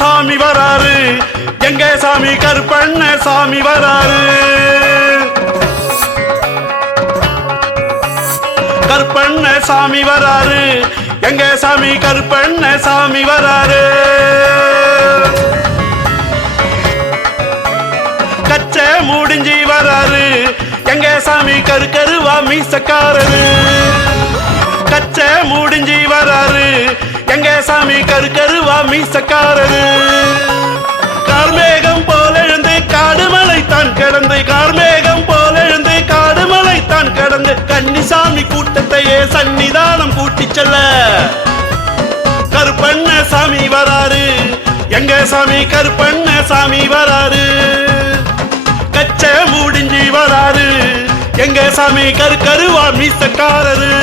சாமி வராரு, எங்க சாமி கருப்பண்ண சாமி வராரு. கருப்பண்ண சாமி வராரு, எங்க சாமி கருப்பண்ண சாமி வராரு. கச்சை முடிஞ்சி வராரு, எங்க சாமி கருக்கருவா மீசக்காரரு. கச்சை முடிஞ்சி வராரு, எங்க சாமி கருவா மீசக்காரரு. கார்மேகம் போல எழுந்து காடுமலை தான் கடந்து, கார்மேகம் போல எழுந்து காடுமலை தான் கடந்து, கன்னிசாமி கூட்டத்தையே சன்னிதானம் கூட்டி செல்ல கருப்பண்ண சாமி வராரு. எங்க சாமி கருப்பண்ண சாமி வராரு. கச்ச முடிஞ்சி வராரு. எங்க சாமி கருவா மீசக்காரரு.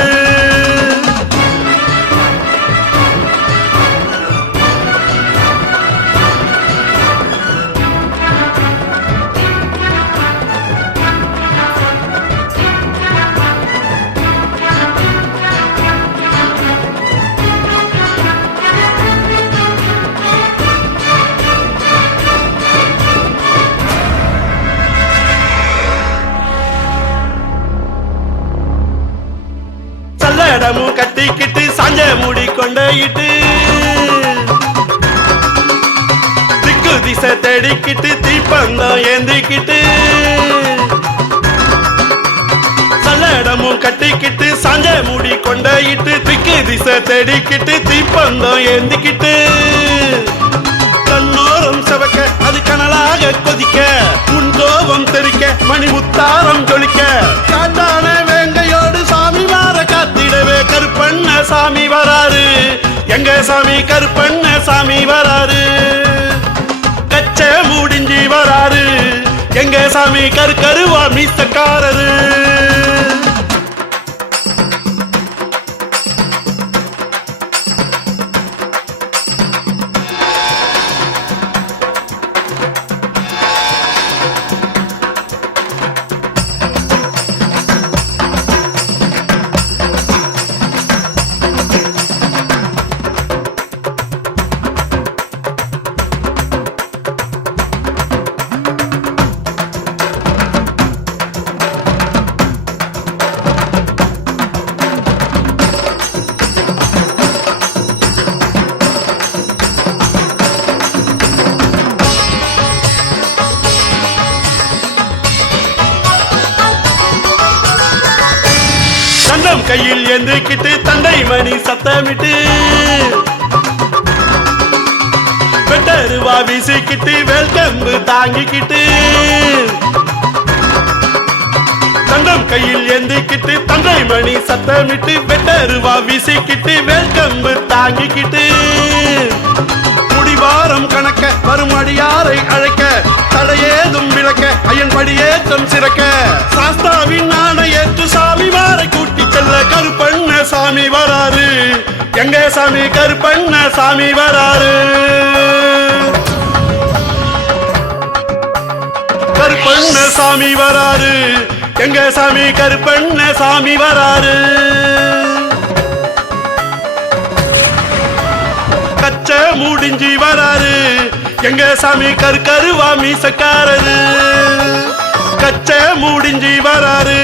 சல்லடமும் கட்டிக்கிட்டு சாஞ்ச மூடி கொண்டையிட்டு திக்கு திசை தேடிக்கிட்டு தீப்பந்தம் ஏந்திக்கிட்டு, சல்லடமும் கட்டிக்கிட்டு சாஞ்ச மூடி கொண்டையிட்டு திக்கு திசை தேடிக்கிட்டு தீப்பந்தம் ஏந்திக்கிட்டு, கண்ணோரம் செவக்க அது கனலாக கொதிக்க, உன் கோபம் தெரிக்க மணிமுத்தாரம் ஜொலிக்க, காட்டான வேங்கையோடு சாமி மாற காத்திடவே கருப்பண்ண சாமி வராரு. எங்க சாமி கருப்பண்ண சாமி வராரு. கச்ச முடிஞ்சி வராரு. எங்க சாமி கருவா மீசக்காரரு. தண்டம் கையில் ஏந்திக்கிட்டு தண்டை மணி சத்தமிட்டு, வெட்டருவா வீசிக்கிட்டு வேல்கம்பு தாங்கிக்கிட்டு, தண்டம் கையில் ஏந்திக்கிட்டு தண்டை மணி சத்தமிட்டு, வெட்டருவா வீசிக்கிட்டு வேல்கம்பு தாங்கிக்கிட்டு, முடிவாரம் கணக்க வரும் அடியாரை அழைக்க, தடையேதும் விளக்க ஐயன் படியேற்றம் சிறக்க, சாஸ்தாவின் ஆணையேற்று சாமி வாரை கூட்டி செல்ல கருப்பண்ண சாமி வராரு. எங்க சாமி கருப்பண்ண சாமி வராரு. கருப்பண்ண சாமி வராரு. எங்க சாமி கருப்பண்ண சாமி வராரு. கச்ச முடிஞ்சி வராரு. எங்க சாமி கருவா மீசக்காரரு. கச்ச முடிஞ்சி வராரு.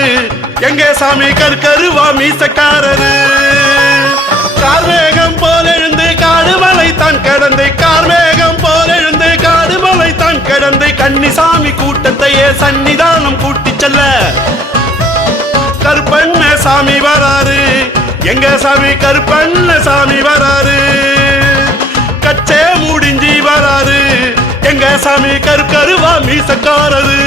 எங்க சாமி கருவா மீசக்காரரு. கார்மேகம் போல எழுந்து காடுமலை தான் கடந்து, கார்மேகம் போல எழுந்து காடுமலை தான் கடந்து, கன்னிசாமி கூட்டத்தையே சன்னிதானம் கூட்டி செல்ல கருப்பண்ண சாமி வராரு. எங்க சாமி கருப்பண்ண சாமி வராரு. கச்சே முடிஞ்சி வராரு. எங்க சாமி கருவா மீசக்காரரு.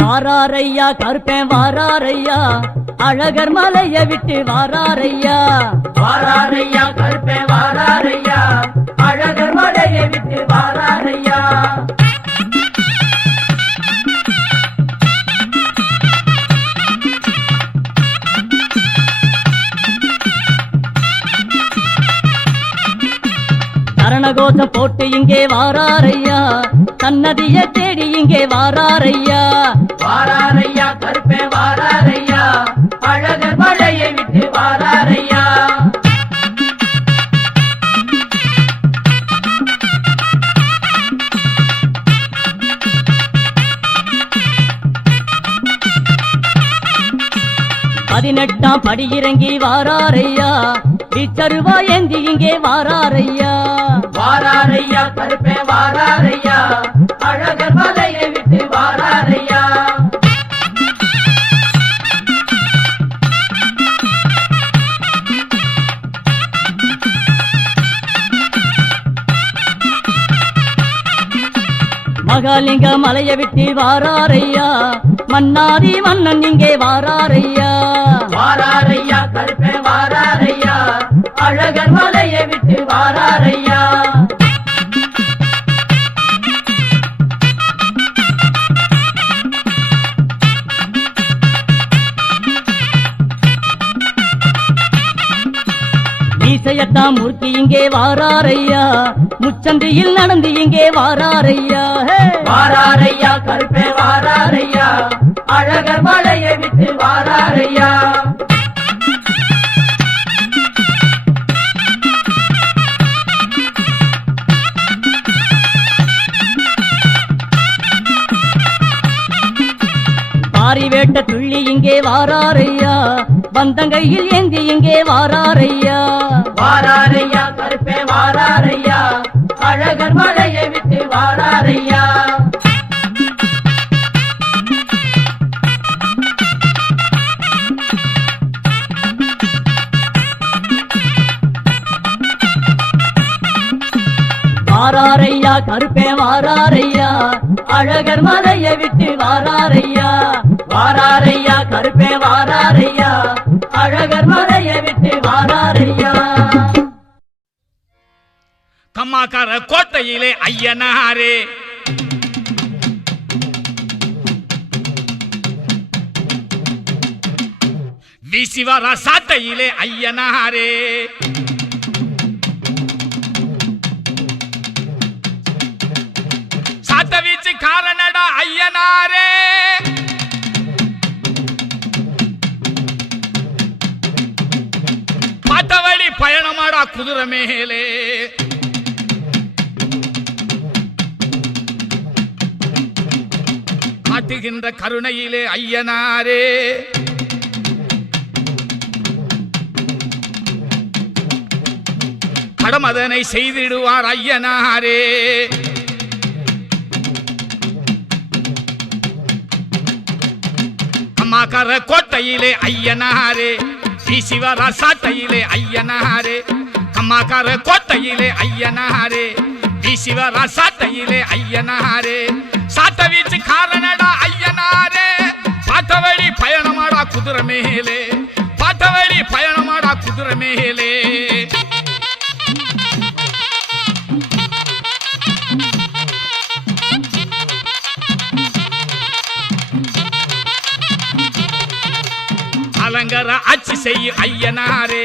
வாராரையா கருப்பேன் வாராரையா, அழகர் மலையை விட்டு வாராரையா. வாராரையா கருப்பேன் வாராரையா, அழகர் மலையை விட்டு வாராரையா. சரணகோஷ போட்டு இங்கே வாராரையா, சன்னதிய தேடி இங்கே வாராரையா. வாராரையா கருப்பேன் வாராரையா, அழகர் மலையை விட்டு வாராரையா. பதினெட்டாம் படி இறங்கி வாராரையா, விச்சருவா ஏந்தி இங்கே வாராரையா. வாராரையா கருப்பேன் வாராரையா, அழகர் மலையை விட்டு வாராரையா. மகாலிங்க மலைய விட்டு வாராரையா மன்னாரி மன்னன் இங்கே வாராரையா வாராரையா கருப்பே வாராரையா அழகர் மலையை விட்டு வாராரையா மீசையத்தான் முறுக்கி இங்கே வாராரையா முச்சந்தியில் நடந்து இங்கே வாராரையா வாராரையா கருப்பே வாராரையா அழகர் மலையை விட்டு வாராரையா பாரி வேட்ட துள்ளி இங்கே வாராரையா வந்தங்கையில் ஏந்தி இங்கே வாராரையா வாராரையா கருப்பே வாராரையா அழகர் மலையை விட்டு வாராரையா வாராரையா கருப்பே வாராரையா அழகர் மலையை விட்டு வாராரையா வாராரையா கருப்பே வாராரையா அழகர் மலையை விட்டு வாராரையா கம்மாக்கார கோட்டையிலே ஐயனாரே வீசிவர சாட்டையிலே ஐயனாரே சாட்ட வீச்சு காரணடா ஐயனாரே பாட்டவழி பயணமாடா குதிரை மேலே காட்டுகின்ற கருணையிலே ஐயனாரே கடமதனை செய்திடுவார் ஐயனாரே அம்மாக்கார கோட்டையிலே ஐயனாரே வீசிவர சாட்டையிலே ஐயனாரே கம்மாக்கார கோட்டையிலே ஐயனாரே வீசிவர சாட்டையிலே ஐயனாரே சாட்ட வீச்சு காரணடா ஐயனாரே பாட்டவழி பயணமாடா குதிரை மேலே பாட்டவழி பயணமாடா குதிரை மேலே அலங்கர ஆட்சி செய்யும் ஐயனாரே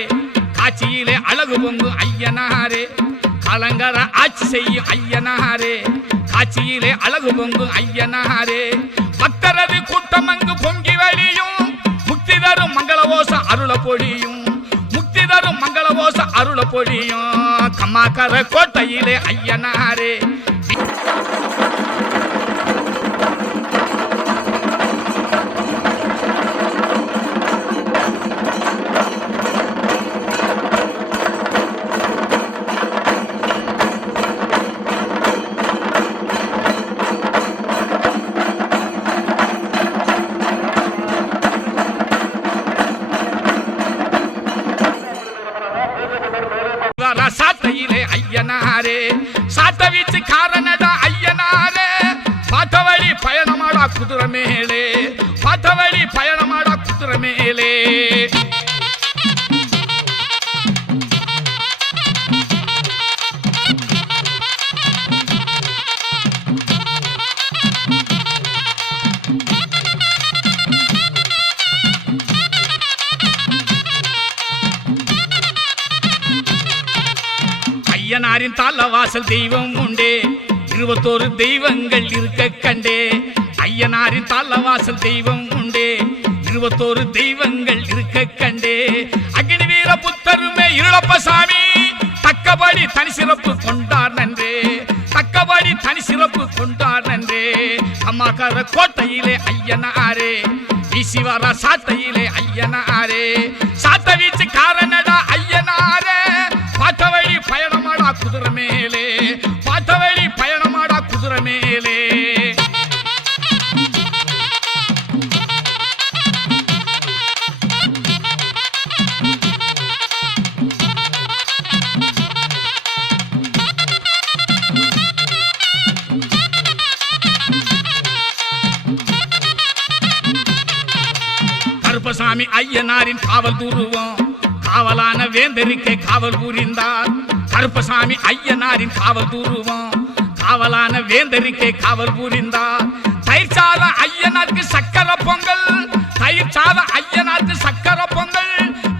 காட்சியிலே அழகு பொங்கு ஐயனாரே அலங்கர ஆட்சி செய்யும் ஐயனாரே காட்சியிலே அழகு பொங்கு ஐயனாரே பக்தரது கூட்டம் அங்கு பொங்கி வழியும் முக்தி தரும் மங்களவோச அருள பொழியும் முக்தி தரும் மங்களவோச அருள பொழியும் கம்மாக்கர கோட்டையிலே ஐயனாரே சாட்டையிலே ஐயனாரே சாட்ட வீச்சு காரணடா ஐயனாரே பாட்டவழி பயணமாடா குதிரை மேலே பாட்டவழி பயணமாடா குதிரை மேலே ஐயனாரின் தாளவாசல் தெய்வம் உண்டே 21 தெய்வங்கள் இருக்க கண்டே ஐயனாரின் தாளவாசல் தெய்வம் உண்டே 21 தெய்வங்கள் இருக்க கண்டே அக்னி வீர புத்தருமே இருளப்ப சாமி தக்கபடி தனி சிறப்பு கொண்டார் நன்றே தக்கபடி தனி சிறப்பு கொண்டார் நன்றே அம்மாக்கார கோட்டையிலே ஐயனாரே வீசிவர சாட்டையிலே ஐயனாரே சாட்ட வீச்சு காரணடா ஐயனாரே பாட்டவழி பயணமாடா குதிரை மேலே பாட்டவழி பயணமாடா குதிரை மேலே கருப்பசாமி ஐயனாரின் காவல் துருவம் காவலான வேந்தருக்கே காவல் புரிந்தார். கருப்பசாமி ஐயனாரின் காவல் துருவம் காவலான வேந்தருக்கே காவல் புரிந்தார். தயிர் சாத ஐயனாருக்கு சக்கர பொங்கல் தயிர் சாத ஐயனாருக்கு சக்கர பொங்கல்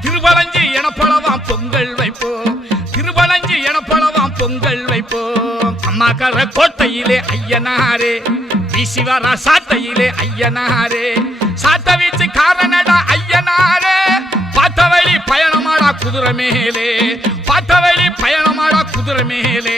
திருவலஞ்சி எனப்பளவாம் பொங்கல் வைப்போம் திருவலஞ்சி எனப்பளவாம் பொங்கல் வைப்போம். அம்மாக்கர கோட்டையிலே ஐயனாரே வீசிவர சாட்டையிலே ஐயனாரே சாட்ட வீச்சு காரணடா ஐயனாரே பாட்ட வழி பயணமாடா குதிரை மேலே பாட்ட வழி பயணமாடா குதிரை மேலே.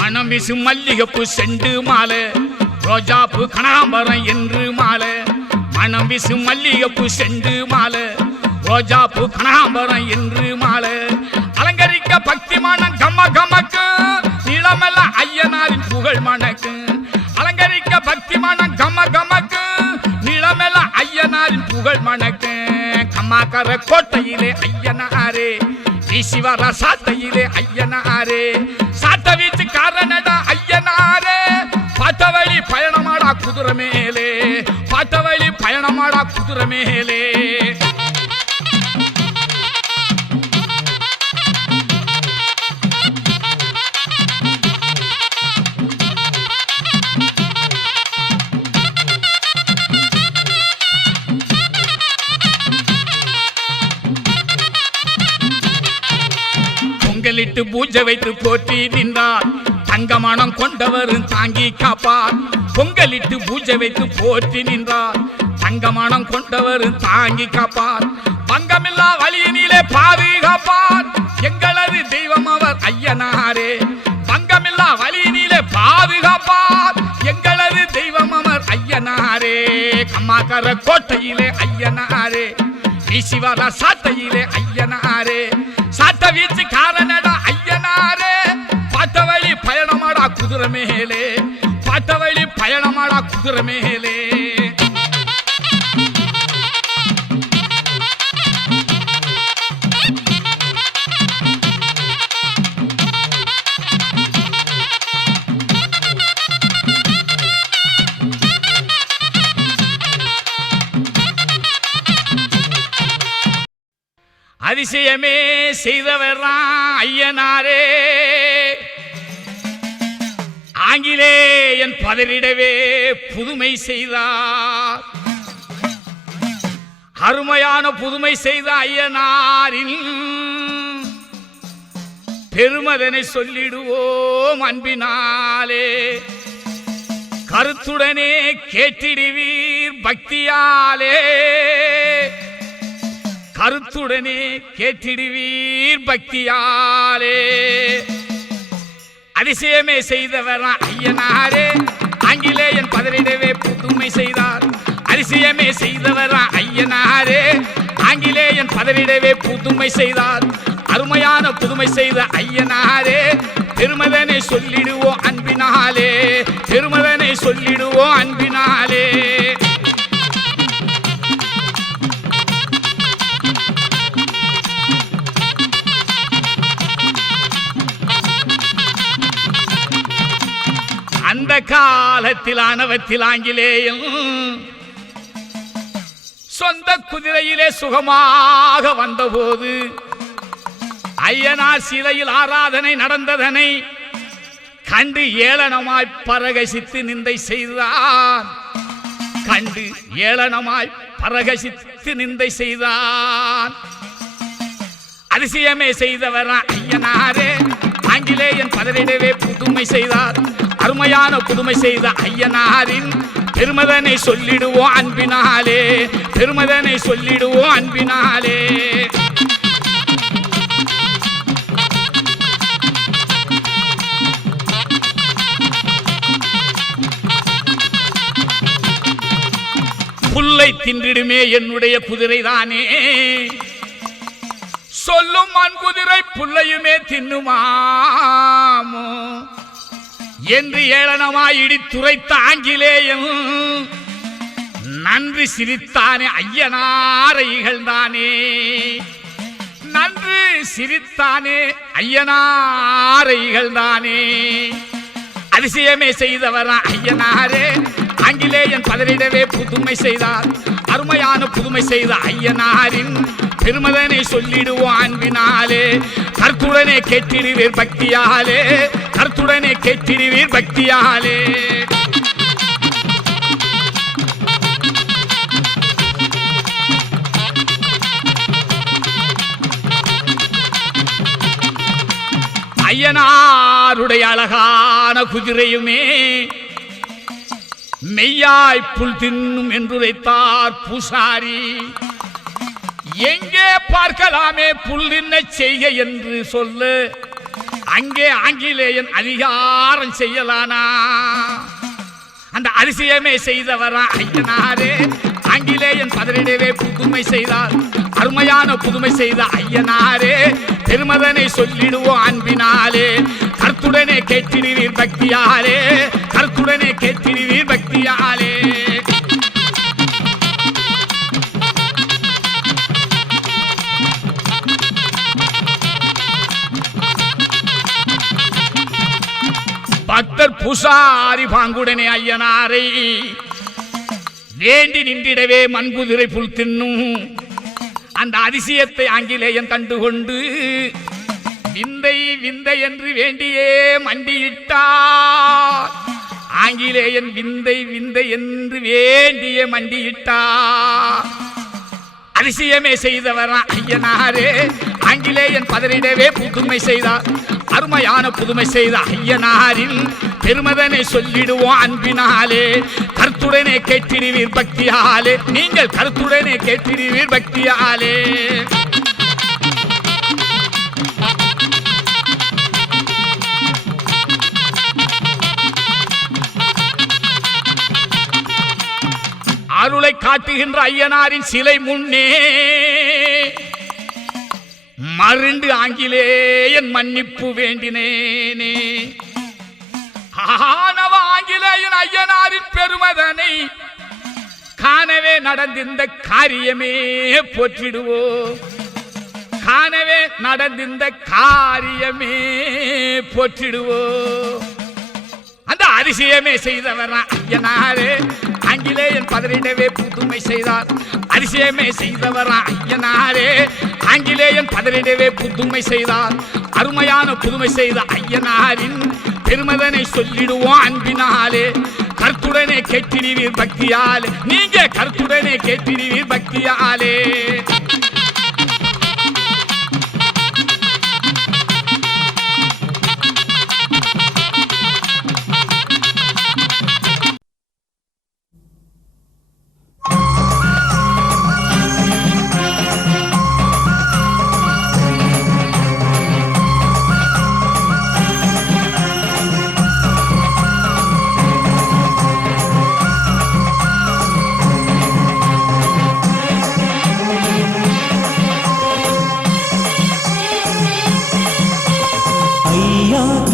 மனம் வீசு மல்லிகைப்பூ செண்டு மாலை ரோஜாப்பூ கனகாம்பரம் என்று மாலை மனம் வீசு மல்லிகைப்பூ செண்டு மாலை ரோஜாப்பூ கனகாம்பரம் என்று மாலை அலங்கரிக்க பக்தி மனம் கம்ம கமக்கு நிலமெல்ல ஐயனாரின் புகழ் மணக்கு அலங்கரிக்க பக்தி மனம் கம்ம கமக்கு நிலமெல்ல ஐயனாரின் புகழ் மணக்கு. கம்மாக்கர கோட்டையிலே ஐயனாரே வீசிவர சாட்டையிலே ஐயனாரே சாட்ட வீச்சு காரணடா ஐயனாரே பாட்ட வழி பயணமாடா குதிரை மேலே பாட்ட வழி பயணமாடா குதிரை மேலே. பொங்கலிட்டு பூஜை வைத்து போற்றி நின்றார் தங்கமனம் கொண்டவர் தாங்கி காப்பார். பொங்கலிட்டு பூஜை வைத்து போற்றி நின்றார் தங்கமனம் கொண்டவர் தாங்கி காப்பார். பங்கமில்லா வழியினிலே பாதுகாப்பார் எங்களது தெய்வம் அவர் ஐயனாரே பங்கமில்லா வழியினிலே பாதுகாப்பார் எங்களது தெய்வம் அவர் ஐயனாரே. கம்மாக்கர கோட்டையிலே ஐயனாரே வீசிவர சாட்டையிலே ஐயனாரே சாட்ட வீச்சு காரணடா ஐயனாரே பாட்ட வழி பயணமாடா குதிரை மேலே பாட்ட வழி பயணமாடா குதிரை மேலே. அதிசயமே செய்தவர்தான் ஐயனாரே ஆங்கிலேயன் பதறிடவே புதுமை செய்தார். அருமையான புதுமை செய்த ஐயனாரின் பெருமதனை சொல்லிடுவோம் அன்பினாலே கருத்துடனே கேட்டிடுவீர் பக்தியாலே கருத்துடனே கேட்டிடுவீர் பக்தியாலே. அதிசயமே செய்தவர் ஐயனாரே ஆங்கிலேயன் பதறிடவே புதுமை செய்தார். அதிசயமே செய்தவர் ஐயனாரே ஆங்கிலேயன் பதறிடவே புதுமை செய்தார். அருமையான புதுமை செய்த ஐயனாரே பெருமதனை சொல்லிடுவோம் அன்பினாலே பெருமதனை சொல்லிடுவோம் அன்பினாலே. அந்த காலத்தில் ஆணவத்தில் ஆங்கிலேயன் சொந்த குதிரையிலே சுகமாக வந்தபோது ஐயனார் சிலையில் ஆராதனை நடந்ததனை கண்டு ஏளனமாய் பரகசித்து நிந்தை செய்தான் கண்டு ஏளனமாய் பரகசித்து நிந்தை செய்தான். அதிசயமே செய்தவர் ஐயனாரே ஆங்கிலேயன் பதறிடவே புதுமை செய்தார். அருமையான புதுமை செய்த ஐயனாரின் பெருமதனை சொல்லிடுவோம் அன்பினாலே பெருமதனை சொல்லிடுவோம் அன்பினாலே. புல்லை தின்றிடுமே என்னுடைய குதிரைதானே சொல்லும் மண் குதிரை புல்லையுமே தின்னுமாமோ என்று ஏளனமாய் இடித்துரைத்த ஆங்கிலேயன் நன்றி சிரித்தானே ஐயனாரை இகழ்ந்தானே. நன்று சிரித்தானே ஐயனாரை இகழ்ந்தானே. அதிசயமே செய்தவரா ஐயனாரே. ஆங்கிலேயன் பதறிடவே புதுமை செய்தார். அருமையான புதுமை செய்த ஐயனாரின் பெருமதனை சொல்லிடுவோம் அன்பினாலே. கருத்துடனே கேட்டிடுவீர் பக்தியாலே. கருத்துடனே கேட்டிடுவீர் பக்தியாலே. ஐயனாருடைய அழகான குதிரையுமே மெய்யாய் புல் தின்னும் என்றுரைத்தார் பூசாரி. எங்கே பார்க்கலாமே புல் தின்ன செய்க என்று சொல்லு. அங்கே ஆங்கிலேயன் அதிகாரம் செய்யலானா. அந்த அதிசயமே செய்தவரா ஐயனாரே. ஆங்கிலேயன் பதறிடவே புதுமை செய்தார். அருமையான புதுமை செய்த ஐயனாரே. பெருமதனை சொல்லிடுவோம் அன்பினாலே. கருத்துடனே கேட்டிடுவீர் பக்தியாலே. கருத்துடனே கேட்டிடுவீர் பக்தியாலே. பக்தர் பூசாரி பாங்குடனே ஐயனாரை வேண்டி நின்றிடவே மண்குதிரை புல் தின்னும். அந்த அதிசயத்தை ஆங்கிலேயன் கண்டுகொண்டு விந்தை விந்தை என்று வேண்டியே மண்டியிட்டார். ஆங்கிலேயன் விந்தை விந்தை என்று வேண்டியே மண்டியிட்டார். அதிசயமே செய்தவரா ஐயனாரே. ஆங்கிலேயன் பதறிடவே புதுமை செய்தார். அருமையான புதுமை செய்த ஐயனாரின் பெருமதனை சொல்லிடுவோம் அன்பினாலே. கருத்துடனே கேட்டிடுவீர் பக்தியாலே. நீங்கள் கருத்துடனே கேட்டிடுவீர் பக்தியாலே. அருளை காட்டுகின்ற ஐயனாரின் சிலை முன்னே மருண்டு ஆங்கிலேயன் மன்னிப்பு வேண்டினேனே. ஆனவ ஆங்கிலேயன் ஐயனாரின் பெருமதனை காணவே நடந்திருந்த காரியமே போற்றிடுவோம். காணவே நடந்திருந்த காரியமே போற்றிடுவோம். அந்த அதிசயமே செய்தவரா ஐயனாரே. ஆங்கிலேயன் பதறிடவே புதுமை செய்தார். அதிசயமே செய்தவரா ஐயனாரே. ஆங்கிலேயன் பதறிடவே புதுமை செய்தார். அருமையான புதுமை செய்த ஐயனாரின் பெருமதனை சொல்லிடுவோம் அன்பினாலே. கருத்துடனே கேட்டிடுவீர் பக்தியாலே. நீங்க கருத்துடனே கேட்டிடுவீர் பக்தியாலே.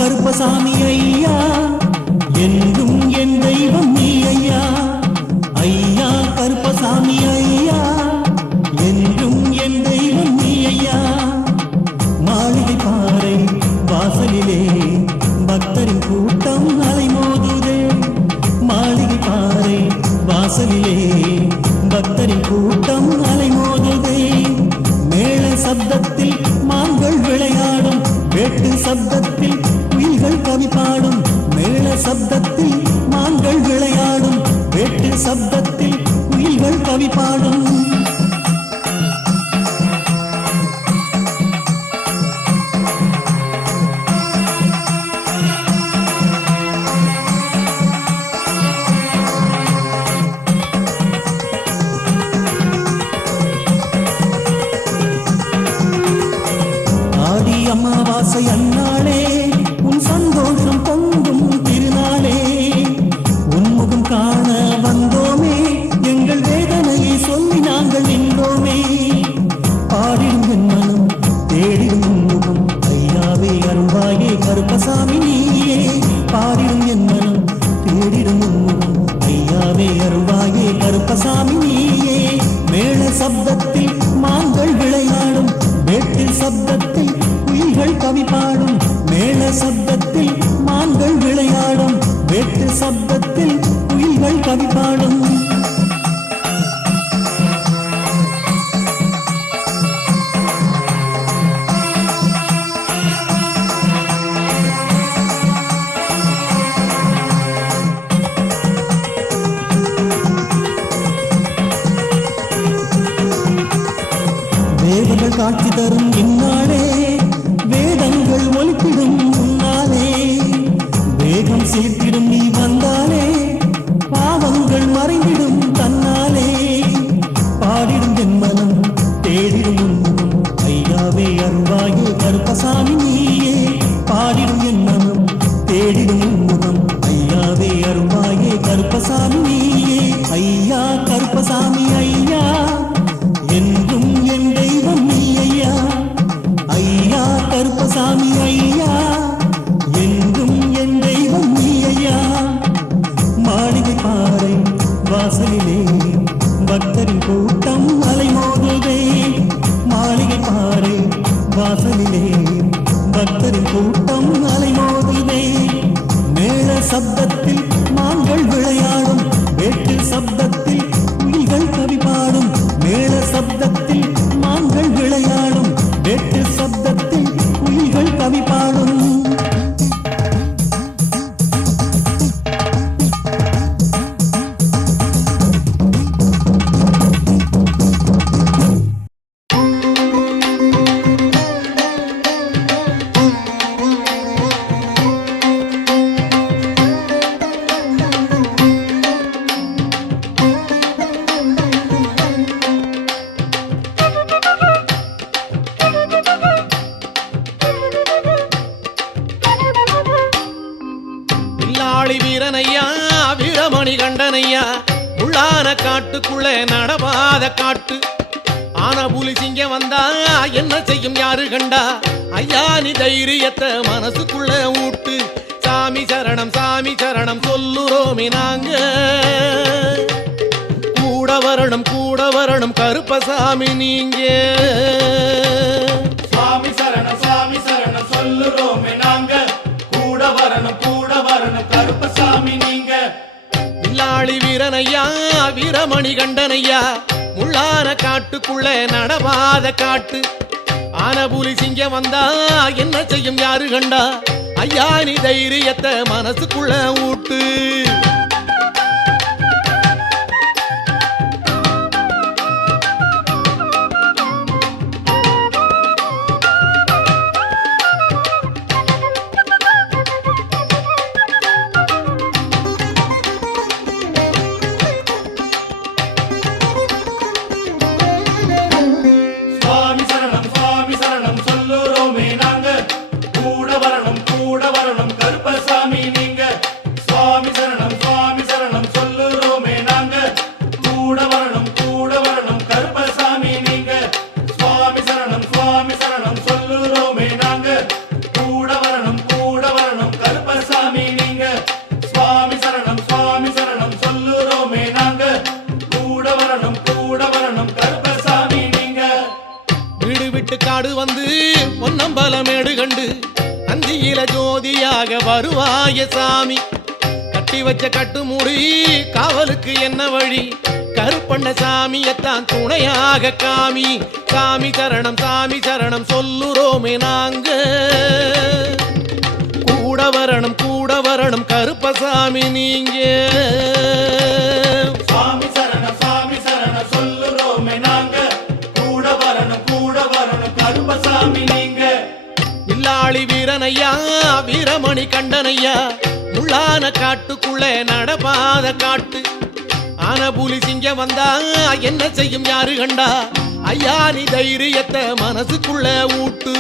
கருப்பசாமி ஐயா என்றும் என் தெய்வம் நீ ஐயா. ஐயா கருப்பசாமி ஐயா என்றும் என் தெய்வம் நீ ஐயா. மாளிகை பாறை வாசலிலே பக்தரின் கூட்டம் அலைமோதுதே. மாளிகை பாறை வாசலிலே பக்தரின் கூட்டம் அலைமோதுதே. மேள சப்தத்தில் மான்கள் விளையாடும். வேட்டு சப்தத்தில் குயில்கள் கவி பாடும். மேள சப்தத்தில் மான்கள் விளையாடும். வேட்டு சப்தத்தில் குயில்கள் கவி பாடும். ஆடி அமாவாசை அன்னாளே தேடிடும் உன்முகம் ஐயாவே அருள்வாயே கருப்பசாமி நீயே மேள சப்தத்தில் மான்கள் விளையாடும் வேட்டில் சப்தத்தில் குயில்கள் கவி பாடும் மேள சப்தத்தில் மான்கள் விளையாடும் வேட்டு சப்தத்தில் குயில்கள் கவி பாடும் தேவர்கள் காட்சி தரும் இந்நாளே வேதங்கள் ஒலித்திடும் முன்னாலே வேகம் சேர்த்திடும் நீ வந்தாலே பாவங்கள் மறைந்திடும் தன்னாலே பாடிடும் என் மனம் தேடிடும் உன்முகம் ஐயாவே அருள்வாயே கருப்பசாமி நீயே பாடிடும் என் மனம் தேடிடும் உன்முகம் ஐயாவே அருள்வாயே கருப்பசாமி நீயே ஐயா கருப்பசாமி ஐயா என்றும் என் தெய்வம் நீ ஐயா ஐயா கருப்பசாமி ஐயா என்றும் என் தெய்வம் நீ ஐயா மாளிகை பாறை வாசலிலே பக்தரின் கூட்டம் அலைமோதுதே மாளிகை பாறை வாசலிலே பக்தரின் கூட்டம் அலைமோதுதே மேள சப்தத்தில் மான்கள் விளையாடும் வேட்டு சப்தத்தில் குயில்கள் கவி பாடும் மேள சப்தத்தில் மான்கள் விளையாடும் வேட்டு சப்தத்தில் குயில்கள் கவி பாடும் வில்லாளி வீரனையா வீரமணி கண்டனையா உள்ளான காட்டுக்குள்ள நடவாத காட்டு ஆன புலி சிங்க வந்தா என்ன செய்யும் யாரு கண்டா ஐயா நீ தைரியத்தை மனசுக்குள்ள ஊட்டு சாமி சரணம் சொல்லுறோமே நாங்க கூட வரணும் கருப்பசாமி நீங்க சாமி சரணம் சொல்லுறோமே நாங்க கூட வரணும் கருப்பசாமி நீங்க வில்லாளி வீரனையா வீரமணி கண்டனையா முள்ளான காட்டுக்குள்ள நடவாத காட்டு ஆன புலி சிங்க வந்தா என்ன செய்யும் யாரு கண்டா ஐயா நீ தைரியத்தை மனசுக்குள்ள ஊட்டு சுவாமி சரணம் சொல்லுறோமே நாங்க கூட வரணும் கருப்பசாமி நீங்க சுவாமி சரணம் சொல்லுறோமே நாங்க கூட வரணும் கருப்பசாமி நீங்க சுவாமி சரணம் சொல்லுறோமே நாங்க கூட வரணும் கருப்பசாமி நீங்க சுவாமி சரணம் சொல்லுறோமே நாங்க கூட வரணும் கருப்பசாமி நீங்க வீடு விட்டு காடு வந்து பொன்னம்பலமேடு கண்டு அந்தியில ஜோதியாக வருவாய சாமி கட்டி வச்ச கட்டு மூடி காவலுக்கு என்ன வழி கருப்பண்ண சாமியத்தான் துணையாக காமி சாமி சரணம் சொல்லுறோமே நாங்க கூட வரணும் கருப்பசாமி நீங்க சுவாமி சரணம் சொல்லுறோமே நாங்க கூட வரணும் கருப்பசாமி நீங்க வில்லாளி வீரனையா வீரமணி கண்டனையா முள்ளான காட்டுக்குள்ள நடப்பாத காட்டு ஆன புலி சிங்க வந்தா என்ன செய்யும் யாரு கண்டா ஐயா நீ தைரியத்தை மனசுக்குள்ள ஊட்டு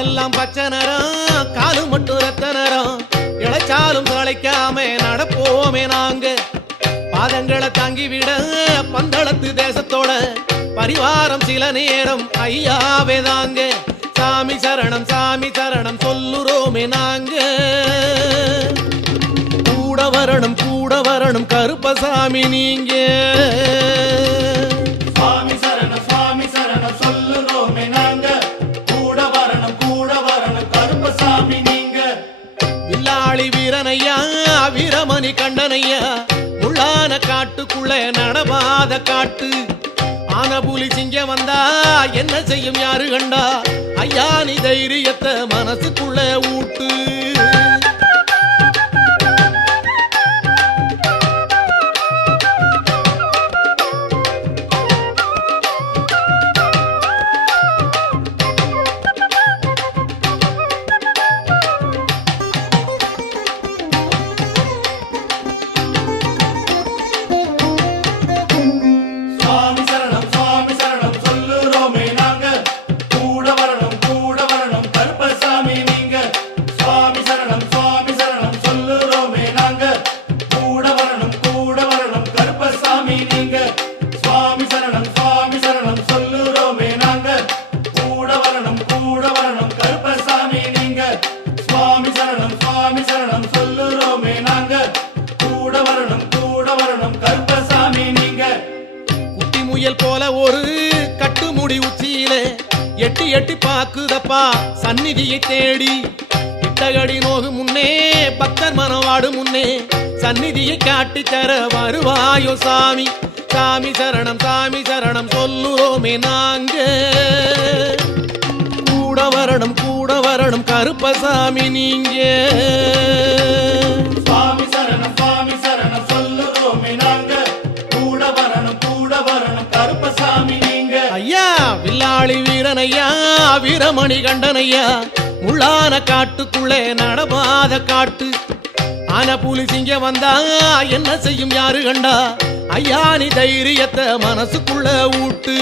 உடம்பெல்லாம் பச்சை நிறம் காலு மட்டும் ரத்த நிறம் இழைச்சாலும் தலைக்காம நடப்போமே நாங்க பாதங்களை தாங்கிவிட பந்தளத்து தேசத்தோட பரிவாரம் சில நேரம் ஐயாவே தாங்க சாமி சரணம் சொல்லுறோமே நாங்க கூட வரணும் கருப்பசாமி நீங்க சுவாமி சரணம் சொல்லுறோமே நாங்க கூட வரணும் கருப்பசாமி நீங்க வில்லாளி வீரனையா வீரமணி கண்டனையா உள்ளான காட்டுக்குள்ள நடமாத காட்டு ஆன புலி சிங்க வந்தா என்ன செய்யும் யாரு கண்டா ஐயா நீ தைரியத்தை மனசுக்குள்ள ஊட்டு சுவாமி சரணம் சொல்லுறோமே நாங்க கூட வரணும் கருப்பசாமி நீங்க சுவாமி சரணம் சொல்லுறோமே நாங்க கூட வரணும் கருப்பசாமி நீங்க சுவாமி சரணம் சொல்லுறோமே நாங்க கூட வரணும் கருப்பசாமி நீங்க சுவாமி சரணம் சொல்லுறோமே நாங்க கூட வரணும் கருப்பசாமி நீங்க குட்டி முயல் போல ஒரு கட்டுமுடி உச்சியில எட்டி பாக்குதப்பா சந்நிதியை தேடி இட்டகடி நோகு முன்னே பக்தர் மனவாடு முன்னே சந்நிதியை காட்டி தர வருவாயோ சாமி சரணம் சொல்லுறோமே நாங்க கூட வரணும் கருப்பசாமி நீங்க சுவாமி சரணம் சொல்லுறோமே நாங்க கூட வரணும் கருப்பசாமி நீங்க ஐயா வில்லாளி வீரனையா வீரமணி கண்டனையா முள்ளான காட்டுக்குள்ளே நடமாத காட்டு ஆன புலி சிங்க வந்தா என்ன செய்யும் யாரு கண்டா ஐயா நீ தைரியத்தை மனசுக்குள்ள ஊட்டு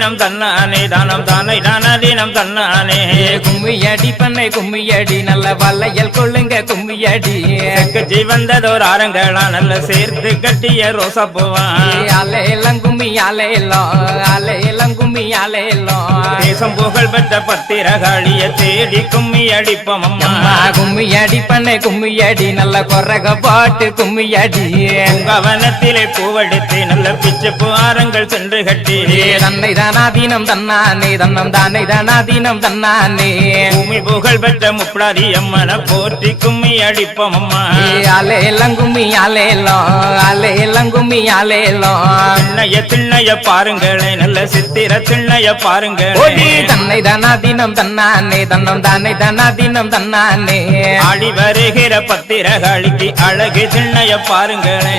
தீனம் தன்னானே தானம் தானை தான தீனம் தன்னானே கும்மியடி பண்ணை கும்மியடி நல்ல வளையல் கொள்ளுங்க கும்மியடி கட்சி வந்ததோர் ஆரங்களா நல்ல சேர்த்து கட்டிய ரோசா பூவா அலையெல்லாம் கும்மி அலையெல்லாம் கும்மி அலையெல்லாம் தேசம் புகழ் பெற்ற பத்திரகாளிய தேடி கும்மி அடிப்போம் அம்மா கும்மியடி பண்ணை கும்மியடி நல்ல கொரக பாட்டு கும்மியடி கவனத்திலே பூவெடுத்து நல்ல பிச்சு பூரங்கள் சென்று கட்டி தன்னை தானாதீனம் தன்னானே தன்னம் தானே தானாதீனம் தன்னானே பூமி புகழ் பெற்ற முப்படாரி அம்மனை போற்றி கும்மி அடிப்போம் அம்மா அலையெல்லாம் கும்மி அலையெல்லாம் கும்மி அலையெல்லாம் திண்ணைய பாருங்களே நல்ல சித்திர திண்ணைய பாருங்களே தன்னை தானாதீனம் தன்னானே தன்னம் தானே தானாதீனம் தன்னானே ஆடி வருகிற பத்திரகாளிக்கு அழகு திண்ணைய பாருங்களே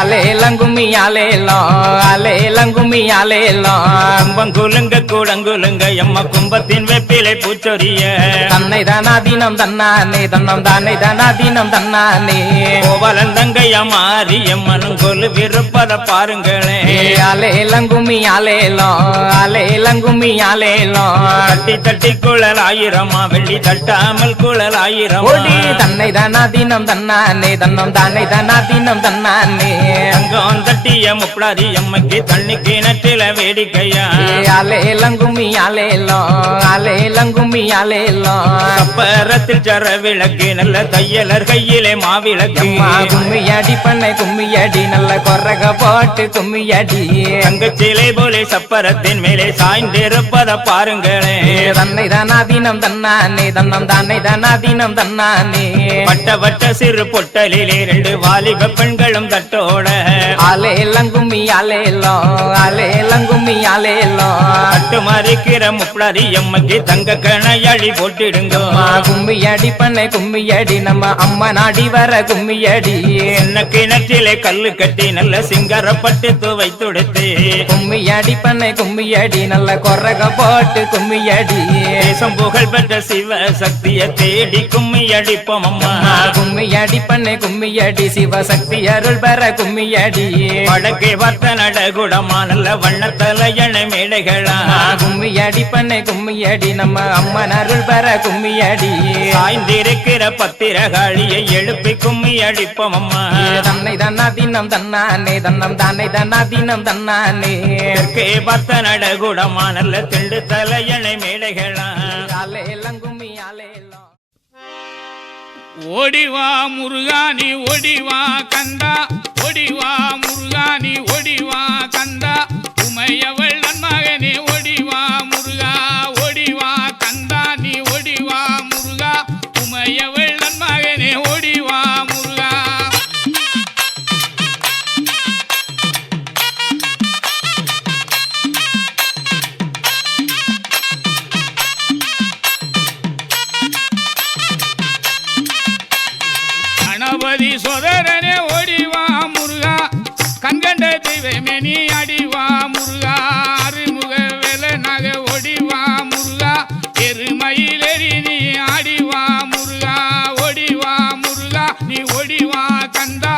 அலையெல்லாம் கும்மி அலையெல்லாம் கும்மி அலையெல்லாம் கும்பங்குலுங்க கூடங்குலுங்க எம்ம கும்பத்தின் வெப்பிலை பூச்சொரிய தன்னை தானாதீனம் தன்னானே தன்னம் தானே தானாதீனம் தன்னானே கோவலந்தங்கைய மாறி எம்மனும் கொலு விருப்பத பாருங்களே அலையெல்லாம் கும்மி அலையெல்லாம் கும்மி அலையெல்லாம் தட்டி தட்டி குழல் ஆயிரமா வெள்ளி தட்டாமல் குழல் ஆயிரம் தன்னை தானாதீனம் தன்னானே தன்னம் தானே தானாதீனம் தன்னானே தங்கம் தட்டிய முப்படாரி அம்மைக்கு தண்ணி கிணற்றில வேடிக்கையா அலையெல்லாம் கும்மி அலையெல்லாம் கும்மி அலையெல்லாம் கப்பரத்தில் சர விளக்கு நல்ல தையலர் கையிலே மாவிளக்கு கும்மியடி பண்ணை கும்மியடி நல்ல கொரக பாட்டு கும்மியடி தங்கச்சிலை போலே சப்பரத்தின் மேலே சாய்ந்திருப்பத பாருங்களே தன்னை தானாதீனம் தன்னானே தன்னம் தானே தானாதீனம் தன்னானே வட்ட வட்ட சிறு பொட்டலிலே 2 வாலிப பெண்களும் தட்டோட அலையெல்லாம் கும்மி அலையெல்லாம் கும்மி அலையெல்லாம் கட்டு மறிக்கிற முப்படாரி அம்மைக்கு தங்க கணையாளி போட்டிடுங்க கும்மியடி பண்ணை கும்மியடி நம்ம அம்மா நாடி வர கும்மியடி என்ன கிணற்றிலே கல்லு கட்டி நல்ல சிங்கரப்பட்டு துவைத்துடுத்து கும்மியடி பண்ணை கும்மியடி நல்ல கொரக பாட்டு கும்மியடி தேசம் புகழ் பெற்ற சிவ சக்திய தேடி கும்மி அடிப்போம் அம்மா கும்மியடி பண்ணை கும்மியடி சிவசக்தி அருள் பெற கும்மியடி வடக்கே வார்த்த நடகுடமா நல்ல வண்ணத்தலையண மேடைகளா கும்மியடி பண்ணை கும்மியடி நம்ம அம்மன் அருள் பெற கும்மியடி சாய்ந்திருக்கிற பத்திரகாளியை எழுப்பி கும்மி அடிப்போம் அம்மா தன்னை தானாதீனம் தன்னானே தன்னம் தானே தானாதீனம் தன்னானே தெற்கே பார்த்த நடகுடமா நல்ல திண்டு தலையணை மேடைகளா அலையெல்லாம் கும்மி அலையெல்லாம் ஓடிவா முருகானி ஓடிவா கந்தா ஓடிவா முருகானி ஓடிவா கந்தா உமையவள் நன்மகனே ஓடிவா முருகா ஓடிவா கந்தா நீ ஓடிவா முருகா உமையவள் நன்மகனே ஓடிவா முருகா கணபதி சோதரனே ஓடிவா முருகா கண்கண்ட தெய்வமே நீ அடிவா முருகா அருமுக வெல நக ஓடிவா முருகா எருமயிலேறி நீ ஆடிவா முருகா ஓடிவா முருகா நீ ஓடிவா கந்தா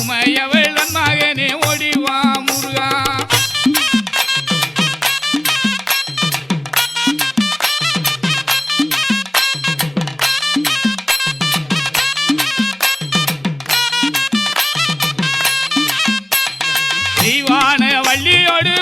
உமையவள் மகனே ஓடிவா முருகா தெய்வான வள்ளியோடு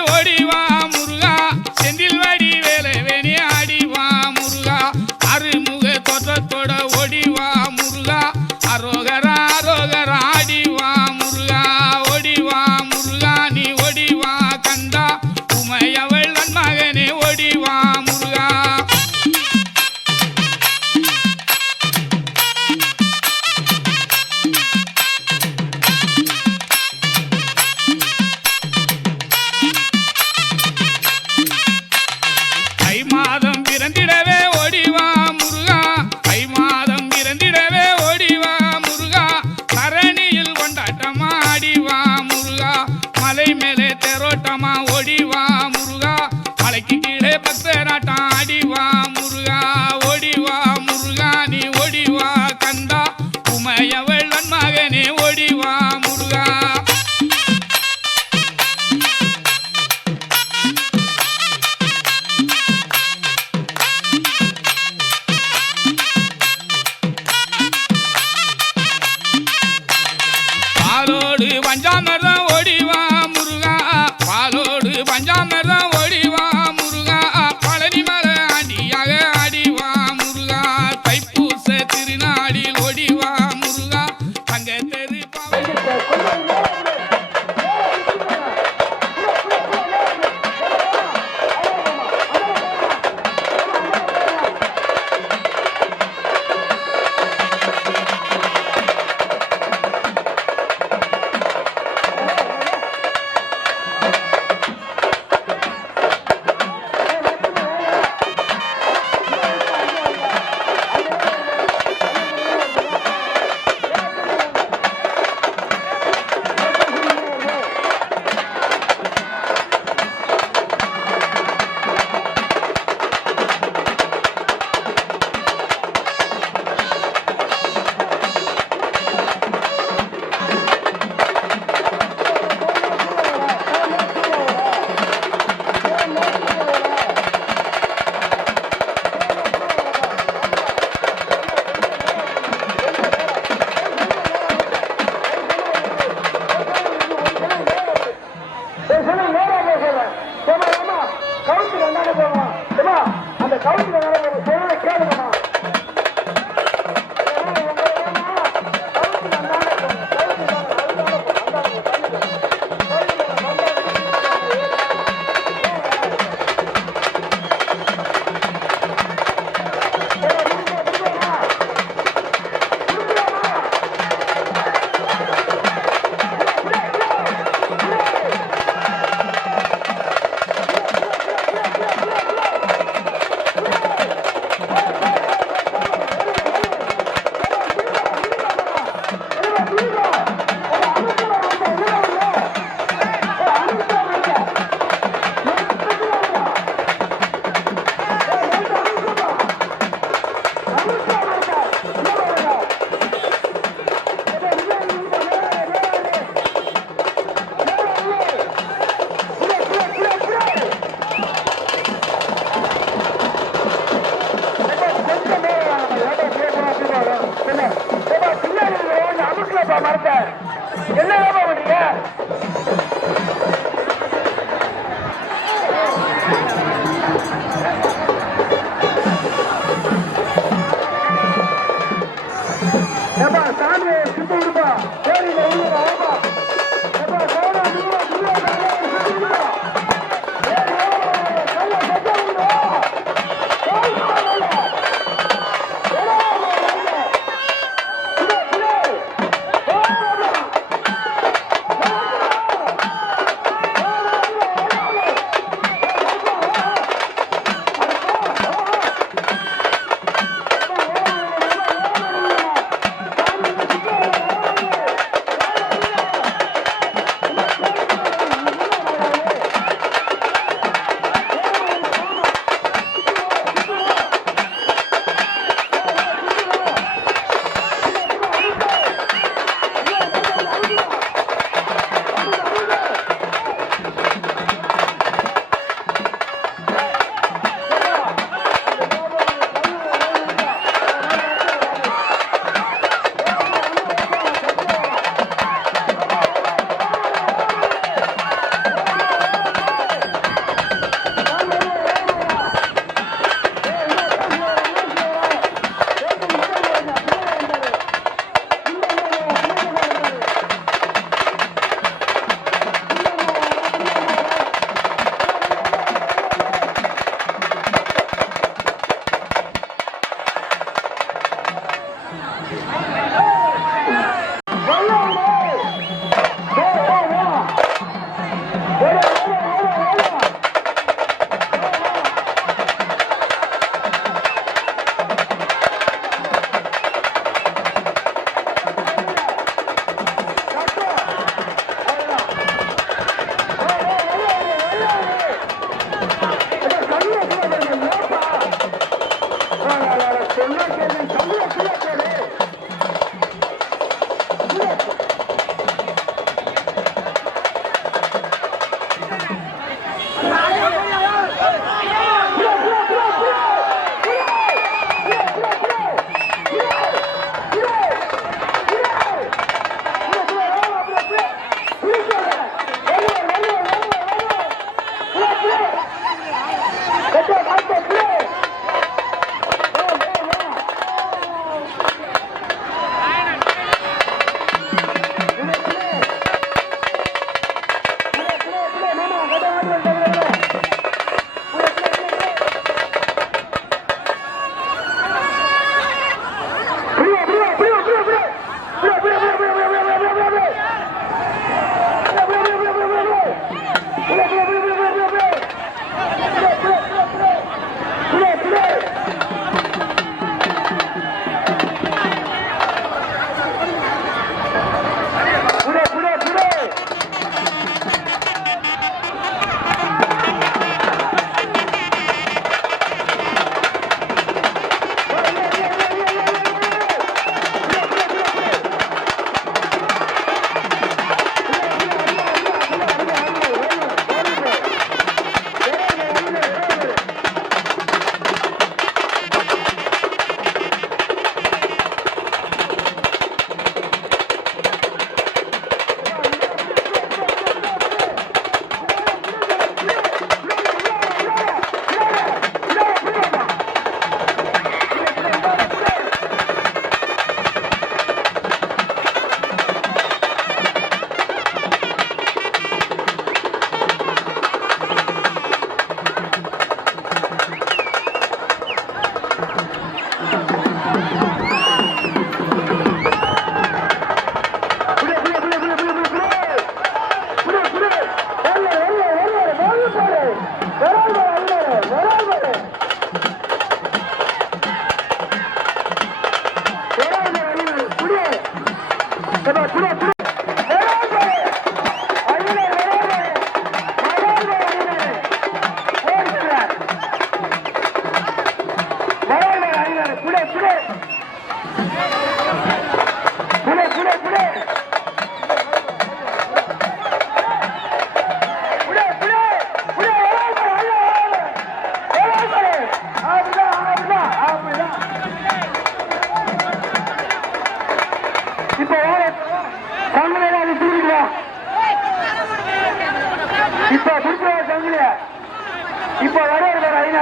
இப்ப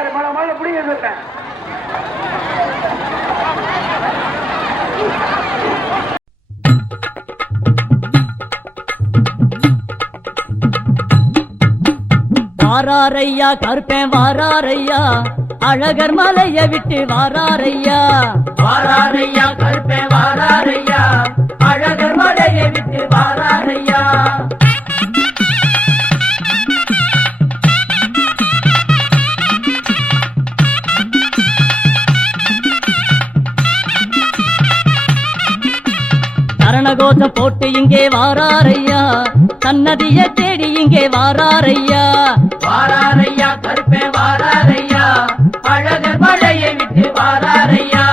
யாரு மழை புடிங்க சொல்றேன். வாராரையா கருப்பேன் வாராரையா அழகர் மலைய விட்டு வாராரையா. வாராரையா கருப்பேன் வாராரையா அழகர் மலைய விட்டு வாராரையா. சரணகோஷம் போட்டு இங்கே வாராரையா சன்னதிய தேடி இங்கே வாராரையா. வாராரையா கருப்பே வாராரையா அழகர் மலையை விட்டு வாராரையா.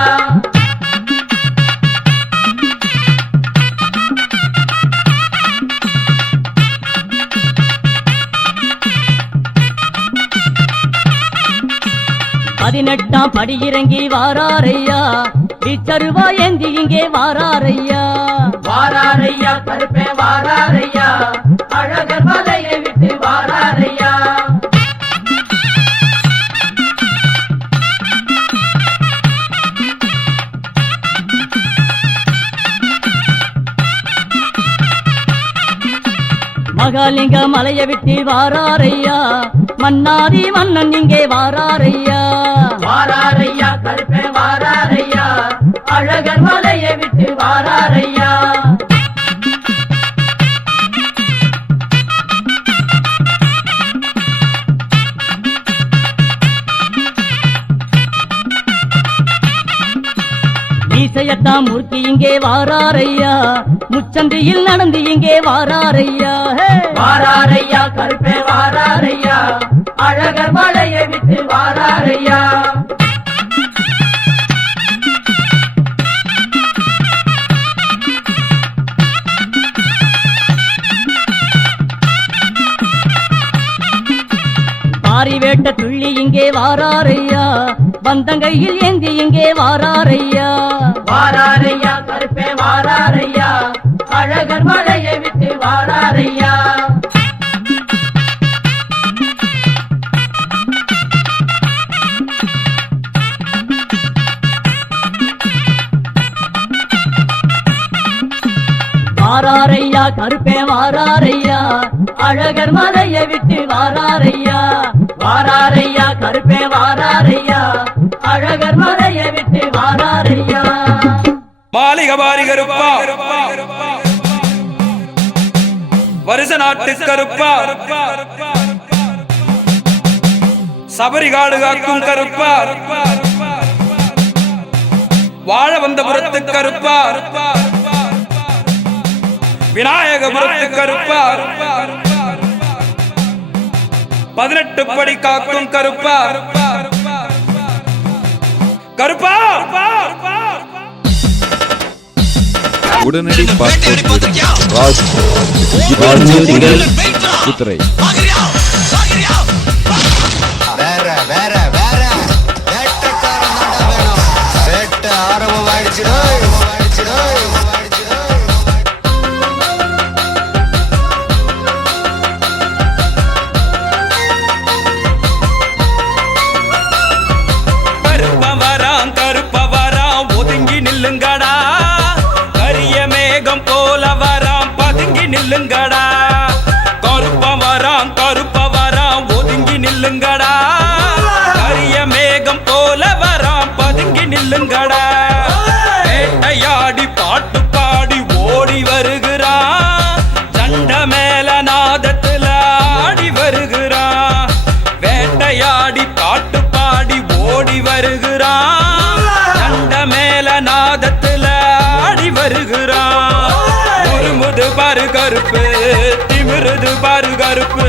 பதினெட்டாம் படி இறங்கி வாராரையா விச்சருவா ஏந்தி இங்கே வாராரையா. வாராரையா கருப்பே வாராரையா அழகர் மலையை விட்டு வாராரையா. மகாலிங்க மலையை விட்டு வாராரையா மன்னாரி மன்னன் இங்கே வாராரையா. வாராரையா கருப்பே வாராரையா அழகர் மலையை விட்டு வாராரையா. மீசையத்தான் மூர்த்தி இங்கே வாராரையா முச்சந்தியில் நடந்து இங்கே வாராரையா. வாராரையா கருப்பே வாராரையா அழகர் மலையை விட்டு வாராரையா. பாரி வேட்ட துள்ளி இங்கே வாராரையா வந்தங்கையில் ஏந்தி இங்கே வாராரையா. வாராரையா கருப்பே வாராரையா அழகர் மலையை விட்டு வாராரையா. வாராரையா கருப்பே வாராரையா அழகர் மலையை விட்டு வாராரையா. வாராரையா கருப்பே வாராரையா அழகர் மலையை விட்டு வாராரையா. மாளிக பாரி கருப்பா வருஷ நாட்டு கருப்பா சபரிகாடு காக்கும் கருப்பா வாழ வந்த புறத்து கருப்பா விநாயகபுரத்து கருப்பா 18 படி காக்கும் கருப்பா கருப்பா. உடனடி குதிரை நில்லுங்கடா கரிய மேகம் போல வராம் பதுங்கி நில்லுங்கடா. கருப்ப வராம் ஒதுங்கி நில்லுங்கடா கரிய மேகம் போல வராம் பதுங்கி நில்லுங்கடா. வேட்டையாடி பாட்டு பாடி ஓடி வருகிறான் சண்ட மேல நாதத்துல ஆடி வருகிறான். வேட்டையாடி பாட்டு பாடி ஓடி வருகிறான் சண்ட மேல நாதத்துல ஆடி வருகிறான். உருமுது பாரு கருப்பு திமிருது பாரு கருப்பு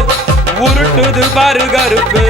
உருட்டுது பாரு கருப்பு